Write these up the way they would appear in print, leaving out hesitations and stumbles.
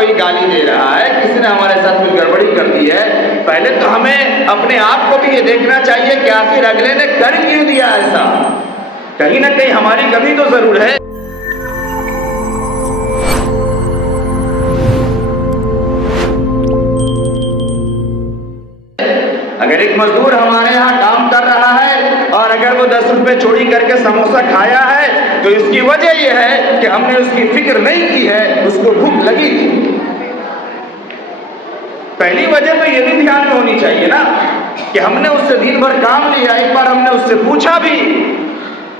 کوئی گالی دے رہا ہے، کسی نے ہمارے ساتھ کوئی گڑبڑی کر دی ہے، پہلے تو ہمیں اپنے آپ کو بھی یہ دیکھنا چاہیے کہ آخر اگلے نے کر کیوں دیا ایسا، کہیں نہ کہیں ہماری کمی تو ضرور ہے۔ اگر ایک مزدور ہمارے یہاں کام کر رہا ہے اور اگر وہ 10 روپے چوری کر کے سموسہ کھایا ہے تو اس کی وجہ یہ ہے کہ ہم نے اس کی فکر نہیں کی ہے، اس کو بھوک لگی تھی۔ پہلی وجہ تو یہ بھی دھیان میں ہونی چاہیے نا کہ ہم نے اس سے دن بھر کام لیا، ایک بار ہم نے اس سے پوچھا بھی،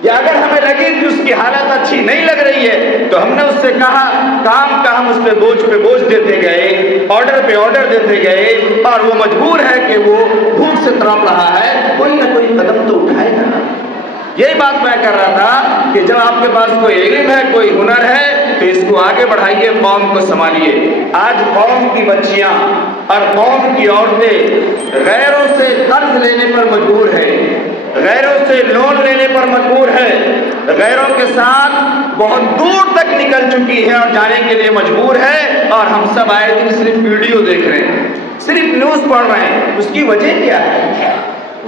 یا اگر ہمیں لگے کہ اس کی حالت اچھی نہیں لگ رہی ہے تو ہم نے اس سے کہا، کام کا ہم اس پہ بوجھ دیتے گئے، آرڈر پہ آرڈر دیتے گئے، اور وہ مجبور ہے کہ وہ بھوک سے تڑپ رہا ہے، کوئی نہ کوئی قدم تو اٹھائے گا۔ یہی بات میں کر رہا تھا کہ جب آپ کے پاس کوئی علم ہے، کوئی ہنر ہے تو اس کو آگے بڑھائیے، قوم کو سنبھالیے۔ آج قوم کی بچیاں اور قوم کی عورتیں غیروں سے قرض لینے پر مجبور ہے، غیروں سے لون لینے پر مجبور ہے، غیروں کے ساتھ بہت دور تک نکل چکی ہے اور جانے کے لیے مجبور ہے، اور ہم سب آئے دن صرف ویڈیو دیکھ رہے ہیں، صرف نیوز پڑھ رہے ہیں۔ اس کی وجہ کیا ہے؟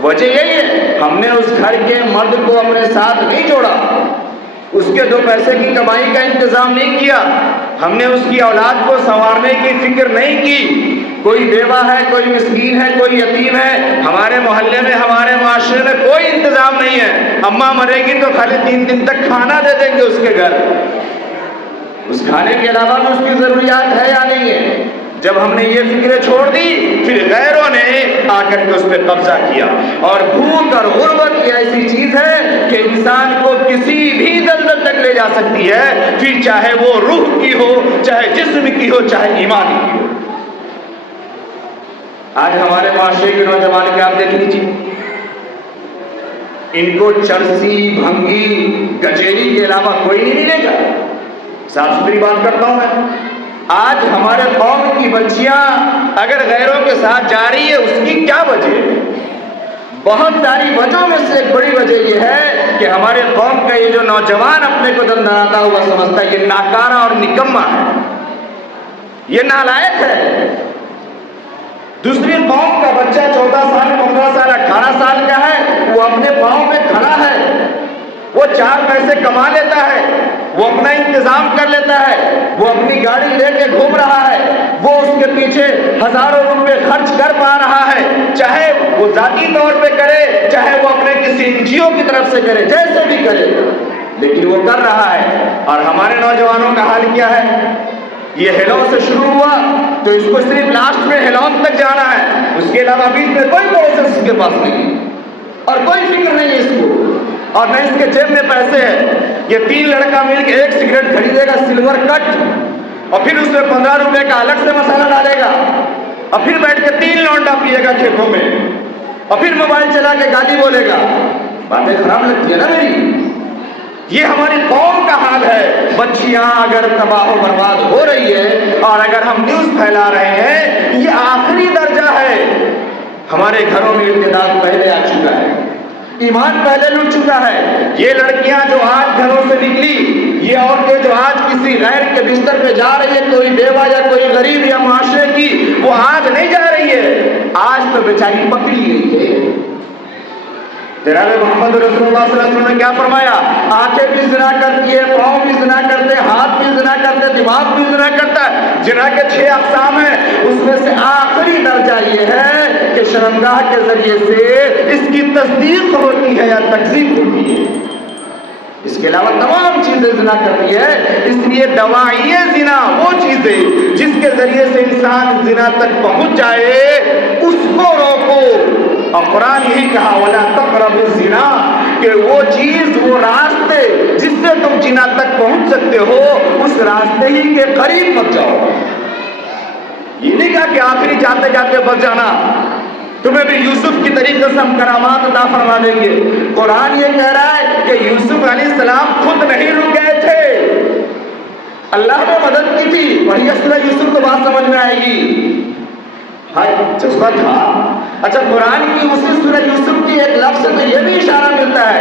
وجہ یہی ہے ہم نے اس گھر کے مرد کو اپنے ساتھ نہیں جوڑا، اس کے 2 پیسے کی کمائی کا انتظام نہیں کیا، ہم نے اس کی اولاد کو سنوارنے کی فکر نہیں کی۔ کوئی بیوہ ہے، کوئی مسکین ہے، کوئی یتیم ہے، ہمارے محلے میں، ہمارے معاشرے میں کوئی انتظام نہیں ہے۔ اماں مرے گی تو خالی 3 دن تک کھانا دے دیں گے اس کے گھر، اس کھانے کے علاوہ میں اس کی ضروریات ہے یا نہیں ہے؟ جب ہم نے یہ فکریں چھوڑ دی، پھر غیروں نے آ کر کے اس پہ قبضہ کیا، اور بھوک اور غربت یہ ایسی چیز ہے کہ انسان کو کسی بھی دلدل تک لے جا سکتی ہے، پھر چاہے وہ روح کی ہو، چاہے جسم کی ہو، چاہے ایمان کی ہو۔ آج ہمارے معاشرے کے نوجوان کے آپ دیکھ لیجیے، ان کو چرسی، بھنگی، گچیری کے علاوہ کوئی نہیں ملے گا۔ صاف ستھری بات کرتا ہوں میں، آج ہمارے قوم کی بچیاں اگر غیروں کے ساتھ جا رہی ہے، اس کی کیا وجہ ہے؟ بہت ساری وجہوں میں سے ایک بڑی وجہ یہ ہے کہ ہمارے قوم کا یہ جو نوجوان اپنے کو دندناتا ہوا سمجھتا ہے، یہ ناکارہ اور نکما ہے، یہ نالائق ہے۔ دوسری قوم کا بچہ 14 سال، 15 سال، 18 سال کا ہے، وہ اپنے پاؤں میں کھڑا ہے، وہ 4 پیسے کما لیتا ہے، وہ اپنا انتظام کر لیتا ہے، وہ اپنی گاڑی لے کے گھوم رہا ہے، وہ اس کے پیچھے ہزاروں روپے خرچ کر پا رہا ہے، چاہے وہ ذاتی طور پہ کرے، چاہے وہ اپنے کسی NGO کی طرف سے کرے، جیسے بھی کرے، لیکن وہ کر رہا ہے۔ اور ہمارے نوجوانوں کا حال کیا ہے؟ یہ ہیلون سے شروع ہوا تو اس کو صرف لاسٹ میں ہیلون تک جانا ہے، اس کے علاوہ بیچ میں کوئی پروسیس اس کے پاس نہیں، اور کوئی فکر نہیں ہے اس کو، اور نہ اس کے جیب میں پیسے ہیں۔ یہ 3 لڑکا مل کے 1 سگریٹ خریدے گا سلور کٹ، اور پھر اس میں 15 روپے کا الگ سے مسالہ ڈالے گا، اور پھر بیٹھ کے 3 لونڈا پیے گا کھیتوں میں، اور پھر موبائل چلا کے گالی بولے گا۔ باتیں خراب لگتی ہے نا میری؟ یہ ہماری قوم کا حال ہے۔ بچیاں اگر تباہ و برباد ہو رہی ہے اور اگر ہم نیوز پھیلا رہے ہیں، یہ آخری درجہ ہے۔ ہمارے گھروں میں ارتداد پہلے آ چکا ہے، ایمان پہلے لٹ چکا ہے۔ یہ لڑکیاں جو آج گھروں سے نکلی، یہ عورتیں جو آج کسی غیر کے بستر پہ جا رہی ہے، کوئی بیوہ یا کوئی غریب یا معاشرے کی، وہ آج نہیں جا رہی ہے، آج تو بیچاری پکڑی گئی ہے۔ جناب محمد رسول اللہ صلی اللہ علیہ وسلم نے کیا فرمایا؟ آنکھیں بھی زنا کرتی ہے، پاؤں بھی زنا کرتے، ہاتھ بھی زنا کرتے، دماغ بھی زنا کرتا ہے۔ زنا کے 6 اقسام ہیں، اس میں سے آخری درجہ یہ ہے کہ شرمگاہ کے ذریعے سے اس کی تصدیق ہوتی ہے یا تکذیب ہوتی ہے، اس کے علاوہ تمام چیزیں زنا کرتی ہے۔ اس لیے دواعی زنا، وہ چیزیں جس کے ذریعے سے انسان زنا تک پہنچ جائے، اس کو روکو۔ اور قرآن یہی کہا وَلَا تَقْرَبُوا الزِّنَا، کہ وہ چیز، وہ راستے جس سے تم زنا تک پہنچ سکتے ہو، اس راستے ہی کے قریب مت جاؤ۔ یہ نہیں کہا کہ آخری جاتے جاتے بچ جانا، تمہیں بھی یوسف کی طریقے سے ہم کرامات عطا فرما دیں گے۔ قرآن یہ کہہ رہا ہے کہ یوسف علیہ السلام خود نہیں رک گئے تھے، اللہ نے مدد کی تھی۔ وہی اصل یوسف کو بات سمجھ میں آئے گی، جذبہ تھا۔ اچھا، قرآن کی اسی سورہ یوسف کی ایک لفظ سے تو یہ بھی اشارہ ملتا ہے،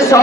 100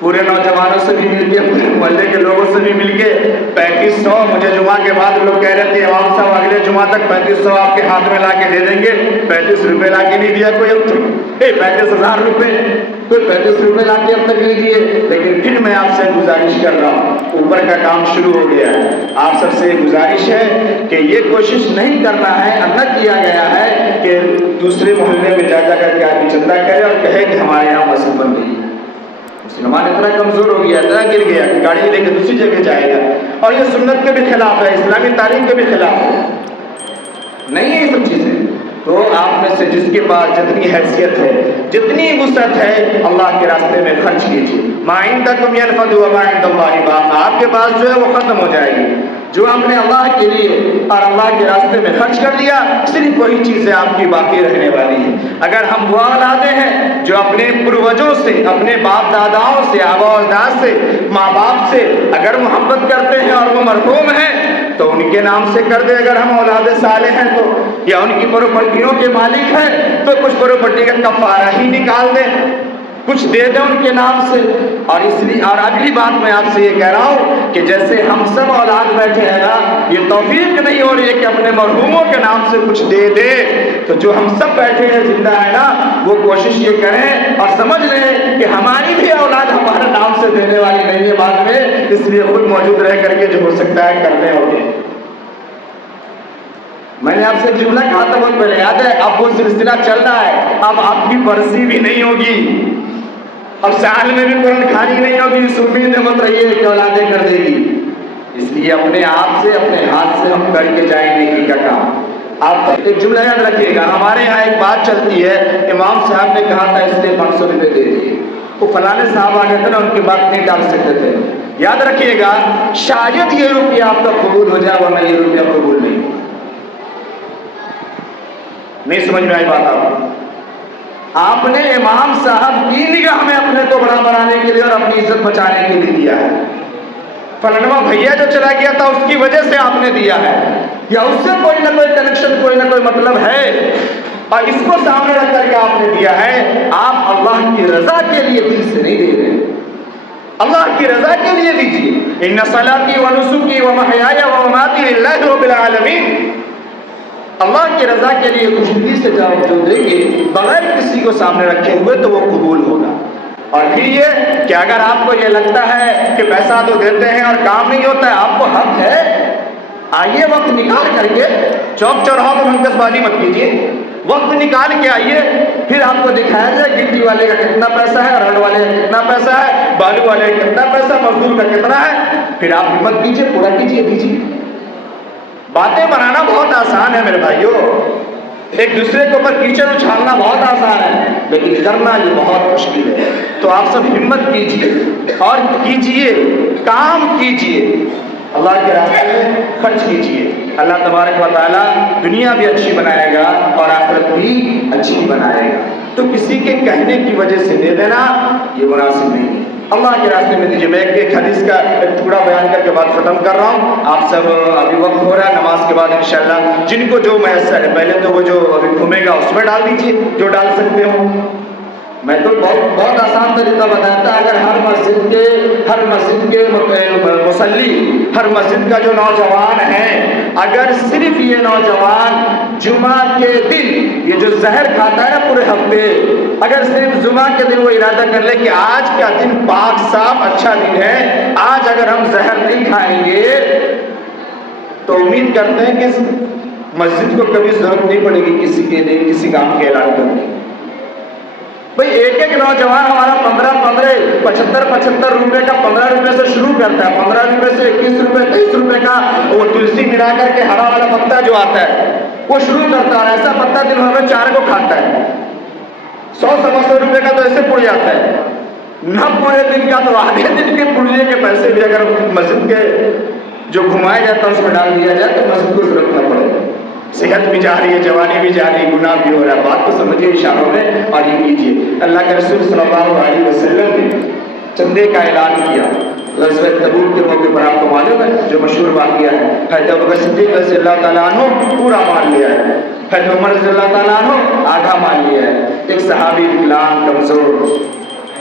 پورے نوجوانوں سے بھی مل کے، پورے محلے کے لوگوں سے بھی مل کے 3500 مجھے جمعہ کے بعد لوگ کہہ رہے تھے امام صاحب اگلے جمعہ تک 3500 آپ کے ہاتھ میں لا کے دے دیں گے. 35 روپے لا کے نہیں دیا کوئی اب تک. 35,000 روپے کوئی 35 روپے لا کے اب تک نہیں دیے. لیکن پھر میں آپ سے گزارش کر رہا ہوں، اوپر کا کام شروع ہو گیا ہے. آپ سب سے گزارش ہے کہ یہ کوشش نہیں کرنا ہے، نہ کیا گیا ہے کہ دوسرے محلے میں جا کر کے آدمی چندہ کرے اور کہے کہ ہمارے یہاں مسجد بن گئی. مسلمان اتنا کمزور ہو گیا، اتنا گر گیا کہ گاڑی لے کے دوسری جگہ جائے گا. اور یہ سنت کے بھی خلاف ہے، اسلامی تعلیم کے بھی خلاف ہے. نہیں ہے یہ سب چیزیں. تو آپ میں سے جس کے پاس جتنی حیثیت ہے، جتنی وسعت ہے، اللہ کے راستے میں خرچ کیجیے. ما عندکم ينفد وما عند الله باق. آپ کے پاس جو ہے وہ ختم ہو جائے گی. جو آپ نے اللہ کے لیے اور اللہ کے راستے میں خرچ کر دیا، صرف وہی چیزیں آپ کی باقی رہنے والی ہیں. اگر ہم وہ اولادیں ہیں جو اپنے پروجوں سے، اپنے باپ داداؤں سے، آبا و اجداد سے، ماں باپ سے اگر محبت کرتے ہیں اور وہ مرحوم ہیں تو ان کے نام سے کر دیں. اگر ہم اولاد صالح ہیں تو، یا ان کی پراپرٹیوں کے مالک ہیں تو کچھ پراپرٹی کا کفارہ ہی نکال دیں، کچھ دے دیں ان کے نام سے. اور اس لیے، اور اگلی بات میں آپ سے یہ کہہ رہا ہوں کہ جیسے ہم سب اولاد بیٹھے ہیں نا، یہ توفیق نہیں ہو رہی ہے کہ اپنے مرحوموں کے نام سے کچھ دے دے. تو جو ہم سب بیٹھے ہیں زندہ ہے نا، وہ کوشش یہ کریں اور سمجھ لیں کہ ہماری بھی اولاد ہمارے نام سے دینے والی نہیں ہے بعد میں. اس لیے خود موجود رہ کر کے جو ہو سکتا ہے کرنے ہوگے. میں نے آپ سے ایک جملہ کہا تھا بہت پہلے، یاد ہے؟ اب وہ سلسلہ چل رہا ہے. اب آپ کی برسی بھی نہیں ہوگی، اب سال میں بھی قرآن کھانی نہیں ہوگی. اس امید میں مت رہیے کہ اولادیں کر دے گی. اس لیے اپنے آپ سے، اپنے ہاتھ سے ہم کر کے جائیں نیکی کا کام. آپ ایک جملہ یاد رکھیے گا، ہمارے یہاں ایک بات چلتی ہے، امام صاحب نے کہا تھا اس لیے 500 روپے دے دیے. وہ فلانے صاحب آ گئے تھے نا، ان کی بات نہیں ٹال سکتے تھے. یاد رکھیے گا، شاید یہ روپیہ آپ کا قبول ہو جائے ورنہ یہ روپیہ قبول نہیں. نہیں سمجھ میں آئی بات؟ آپ نے امام صاحب کی نگاہ میں اپنے کو بڑا بنانے کے لیے اور اپنی عزت بچانے کے لیے دیا ہے. فلانواں بھیا جو چلا گیا تھا اس کی وجہ سے آپ نے دیا ہے، یا اس سے کوئی نہ کوئی کنیکشن، کوئی نہ کوئی مطلب ہے، اور اس کو سامنے رکھ کر کے آپ نے دیا ہے. آپ اللہ کی رضا کے لیے دل سے نہیں دے رہے، اللہ کی رضا کے لیے دیجیے. ان صلاتی و نسکی و محیای و مماتی للہ رب العالمین. اللہ کی رضا کے لیے خوشدلی سے جواب جو دیں گے بغیر کسی کو سامنے رکھے ہوئے تو وہ قبول ہوگا. اور پھر یہ کہ اگر آپ کو یہ لگتا ہے کہ پیسہ تو دیتے ہیں اور کام نہیں ہوتا ہے، آپ کو حق ہے، آئیے وقت نکال کر کے، چوک چوراہوں پر منکس بازی مت کیجیے، وقت نکال کے آئیے. پھر آپ کو دکھایا جائے گٹی والے کا کتنا پیسہ ہے، رڈ والے کا کتنا پیسہ ہے، بالو والے کا کتنا پیسہ، مزدور کا کتنا ہے. پھر آپ ہمت کیجیے، پورا کیجیے، دیجیے. باتیں بنانا بہت آسان ہے میرے بھائیوں، ایک دوسرے کے اوپر کیچڑ اچھالنا بہت آسان ہے، لیکن کرنا یہ بہت مشکل ہے. تو آپ سب ہمت کیجیے اور کیجیے، کام کیجیے، اللہ کے راستے میں خرچ کیجیے. اللہ تبارک و تعالیٰ دنیا بھی اچھی بنائے گا اور آخرت بھی اچھی بنائے گا. تو کسی کے کہنے کی وجہ سے دے دینا یہ مناسب نہیں ہے. اللہ کے راستے میں دیجیے. میں ایک حدیث کا ایک ٹکڑا بیان کر کے بات ختم کر رہا ہوں. آپ سب ابھی وقت ہو رہا ہے، نماز کے بعد انشاءاللہ جن کو جو میسر ہے، پہلے تو وہ جو ابھی گھومے گا اس میں ڈال دیجیے جو ڈال سکتے ہو. میں تو بہت آسان طریقہ بتاتا. اگر ہر مسجد کے مصلی، ہر مسجد کا جو نوجوان ہے، اگر صرف یہ نوجوان جمعہ کے دن یہ جو زہر کھاتا ہے نا پورے ہفتے، اگر صرف جمعہ کے دن وہ ارادہ کر لے کہ آج کا دن پاک صاف اچھا دن ہے، آج اگر ہم زہر نہیں کھائیں گے، تو امید کرتے ہیں کہ مسجد کو کبھی ضرورت نہیں پڑے گی کسی کے لیے کسی کام کے اعلان کرنے کی. بھئی ایک نوجوان ہمارا 75 روپے کا 15 روپے سے شروع کرتا ہے، 15 روپے سے 21 روپے 23 روپے کا وہ تلسی ملا کر کے ہرا والا پتا جو آتا ہے وہ شروع کرتا ہے. ایسا پتا دن بھر میں 4 کو کھاتا ہے. 100 روپے کا تو ایسے پڑ جاتا ہے. نہ پورے دن کا تو آدھے دن کے پورجے کے پیسے بھی اگر مسجد کے جو گھمایا جاتا ہے اس میں ڈال دیا جائے تو مسجد کو ضرورت نہ پڑے. صحت بھی جا رہی ہے، جوانی بھی جا رہی ہے، گناہ بھی ہو رہا ہے. بات کو سمجھیے اشاروں میں اور یہ کیجیے. اللہ کے رسول صلی اللہ علیہ وسلم نے چندے کا اعلان کیا غزوہ تبوک کے موقع پر. آپ کو معلوم ہے جو مشہور واقعہ ہے، حضرت ابوبکر صدیق رضی اللہ تعالیٰ عنہ پورا مان لیا ہے، حضرت عمر رضی اللہ تعالیٰ عنہ آدھا مان لیا ہے. ایک صحابی وکلانگ کمزور